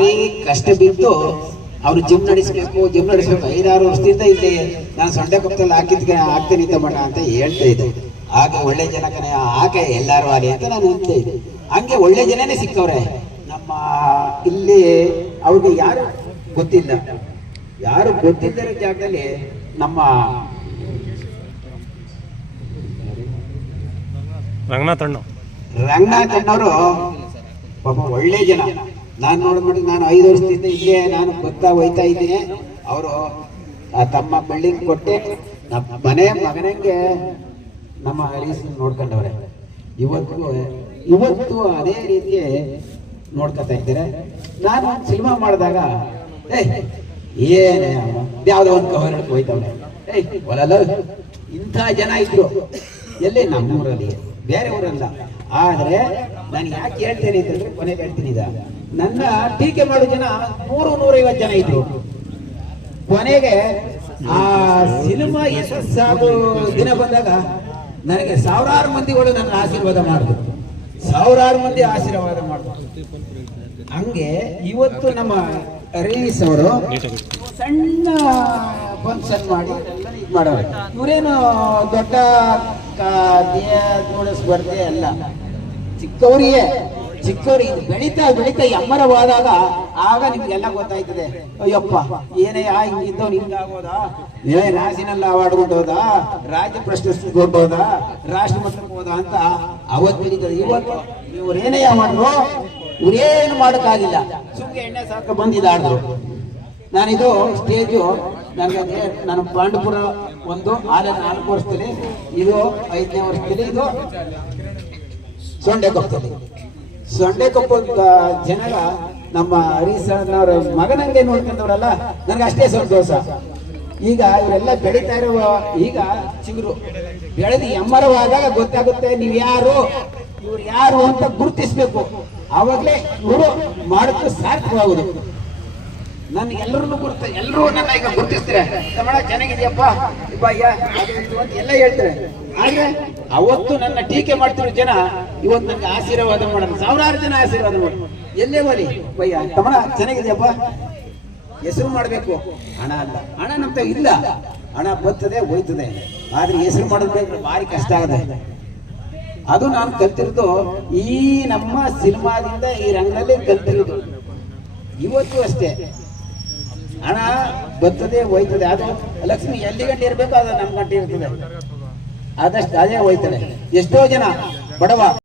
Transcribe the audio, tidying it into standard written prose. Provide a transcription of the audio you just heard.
ಭಾರಿ ಕಷ್ಟ ಬಿದ್ದು ಅವ್ರು ಜಿಮ್ ನಡೆಸಬೇಕು 5-6 ವರ್ಷದಿಂದ ಇಲ್ಲಿ ನಾನು ಸೊಂಡೆ ಕೊಪ್ಪದಲ್ಲಿ ಹಾಕ್ತೀನಿ ತಮ್ಮಣ್ಣ ಅಂತ ಹೇಳ್ತಾ ಇದ್ದೆ. ಆಗ ಒಳ್ಳೆ ಜನ ಕಣೆ ಆಕೆ ಎಲ್ಲಾರು ಆಲಿ ಅಂತ ನಾನು ಹೇಳ್ತಾ ಇದ್ದೆ. ಹಂಗೆ ಒಳ್ಳೆ ಜನನೇ ಸಿಕ್ಕವ್ರೆ ನಮ್ಮ ಇಲ್ಲಿ. ಅವ್ರಿಗೆ ಯಾರು ಗೊತ್ತಿಲ್ಲದ ಜಾಗದಲ್ಲಿ ನಮ್ಮ ರಂಗನಾಥ್ ಅಣ್ಣವರು ಪಾಪ ಒಳ್ಳೆ ಜನ. ನಾನು ನೋಡ್ಬಿಟ್ಟು ನಾನು 5 ವರ್ಷದಿಂದ ಇಲ್ಲೇ ನಾನು ಹೋಯ್ತಾ ಇದ್ದೀನಿ. ಅವರು ತಮ್ಮ ಬಿಲ್ಡಿಂಗ್ ಕೊಟ್ಟೆ ನಮ್ಮ ಮಗನಿಗೆ ನಮ್ಮ ಹರೀಶ್ ನೋಡ್ಕೊಂಡವ್ರೆ. ಇವತ್ತು ಅದೇ ರೀತಿ ನೋಡ್ಕೊತಾ ಇದ್ದಾರೆ. ನಾನು ಸಿನಿಮಾ ಮಾಡಿದಾಗ ಏನೇ ಯಾವ್ದೋ ಒಂದು ಕವರ್ ಹೋಯ್ತವ್ರೆ ಹೊಲಲ್ಲ ಇಂಥ ಜನ ಇದ್ರು ಎಲ್ಲಿ ನಮ್ಮೂರಲ್ಲಿ, ಬೇರೆ ಊರಲ್ಲ. ಆದ್ರೆ ನಾನು ಯಾಕೆ ಹೇಳ್ತೇನೆ ಅಂತಂದ್ರೆ ಕೊನೆಗೆ ಹೇಳ್ತೀನಿ, ನನ್ನ ಟೀಕೆ ಮಾಡೋ ಜನ 100-150 ಜನ ಇದ್ರು. ಕೊನೆಗೆ ಆ ಸಿನಿಮಾ ಯಶಸ್ಸಾಗೋ ದಿನ ಬಂದಾಗ ನನಗೆ 1000 ಮಂದಿಗಳು ನನ್ನ ಆಶೀರ್ವಾದ ಮಾಡಿದ್ರು. 1000 ಮಂದಿ ಆಶೀರ್ವಾದ ಮಾಡಿದ್ರು. ಹಂಗೆ ಇವತ್ತು ನಮ್ಮ ಹರೀಶ್ ಅವರು ಸಣ್ಣ ಫಂಕ್ಷನ್ ಮಾಡಿ ಮಾಡೋರು. ಇವರೇನು ದೊಡ್ಡ ಸ್ಪರ್ಧೆ ಅಲ್ಲ, ಚಿಕ್ಕವರಿಗೆ ಬೆಳೀತಾ ಎಮ್ಮರವಾದಾಗ ಆಗ ನಿಮ್ಗೆಲ್ಲ ಗೊತ್ತಾಯ್ತದೆ. ಅಯ್ಯಪ್ಪ ಏನೇ ಹಿಂಗಿದ್ದವ್ ಹಿಂಗಾಗೋದಾ, ರಾಸಿನೆಲ್ಲ ಅವಾರ್ಡ್ ಕೊಂಡೋದ, ರಾಜ್ಯ ಪ್ರಶಸ್ತಿ ಕೊಂಡೋದ, ರಾಷ್ಟ್ರ ಮಟ್ಟಕ್ಕೆ ಹೋದ ಅಂತ ಅವತ್ತು ತಿಳಿತದೆ. ಇವತ್ತು ಇವ್ರೇನೇ ಮಾಡಿದ್ರು ಇವ್ರೇನು ಮಾಡೋಕ್ಕಾಗಿಲ್ಲ, ಸುಮ್ಮನೆ ಎಣ್ಣೆ ಸಾಕ ಬಂದಿದ್ದಾಡಿದ್ರು. ನಾನಿದು ಸ್ಟೇಜು ನಾನು ಪಾಂಡಪುರ 4 ವರ್ಷದಲ್ಲಿ, ಇದು 5ನೇ ವರ್ಷದಲ್ಲಿ, ಇದು ಸೊಂಡೆಕೊಪ್ಪ ಜನರ ನಮ್ಮ ಹರೀಶನವರ ಮಗನಂಗೆ ನೋಡ್ಕೊಂಡವ್ರಲ್ಲ, ನನಗೆ ಅಷ್ಟೇ ಸಂತೋಷ. ಈಗ ಇವರೆಲ್ಲ ಬೆಳೀತಾ ಇರುವ ಈಗ ಚಿಗುರು ಬೆಳೆದು ಎಮ್ಮರವಾದಾಗ ಗೊತ್ತಾಗುತ್ತೆ ಇವ್ರು ಯಾರು ಅಂತ ಗುರುತಿಸ್ಬೇಕು. ಆವಾಗಲೇ ಇವರು ಮಾಡೋದು ಸಾರ್ಥಕವಾಗುದು. ನನ್ ಎಲ್ಲರೂ ನನ್ನ ಈಗ ಗುರುತಿಸ್ತಾರೆ, ತಮ್ಮಣ್ಣ ಚೆನ್ನಾಗಿದ್ಯಪ್ಪ ಅಂತ ಎಲ್ಲ ಹೇಳ್ತಾರೆ. ಆದ್ರೆ ಅವತ್ತು ನನ್ನ ಟೀಕೆ ಮಾಡ್ತಿರೋ ಜನ ಇವತ್ತು ನನಗೆ ಆಶೀರ್ವಾದ ಮಾಡೋದು, 1000 ಜನ ಆಶೀರ್ವಾದ ಮಾಡೋದು. ಎಲ್ಲೇ ಬಲಿ ಬಯ್ಯ ತಮ್ಮಣ್ಣ ಚೆನ್ನಾಗಿದ್ಯಪ್ಪ, ಹೆಸರು ಮಾಡ್ಬೇಕು. ಹಣ ಅಲ್ಲ, ಹಣ ನಮ್ತ ಇಲ್ಲ, ಹಣ ಬರ್ತದೆ ಹೋಯ್ತದೆ. ಆದ್ರೆ ಹೆಸರು ಮಾಡೋದು ಭಾರಿ ಕಷ್ಟ ಆಗದೆ. ಅದು ನಾನು ಕಲ್ತಿರೋದು ಈ ನಮ್ಮ ಸಿನಿಮಾದಿಂದ, ಈ ರಂಗದಲ್ಲಿ ಕಲ್ತಿರೋದು. ಇವತ್ತು ಅಷ್ಟೇ ಹಣ ಬರ್ತದೆ ಹೋಯ್ತದೆ. ಅದು ಲಕ್ಷ್ಮಿ ಎಲ್ಲಿ ಗಂಟೆ ಇರ್ಬೇಕು ಅದು 9 ಗಂಟೆ ಇರ್ತದೆ. ಆದಷ್ಟು ಅದೇ ಹೋಯ್ತದೆ. ಎಷ್ಟೋ ಜನ ಬಡವ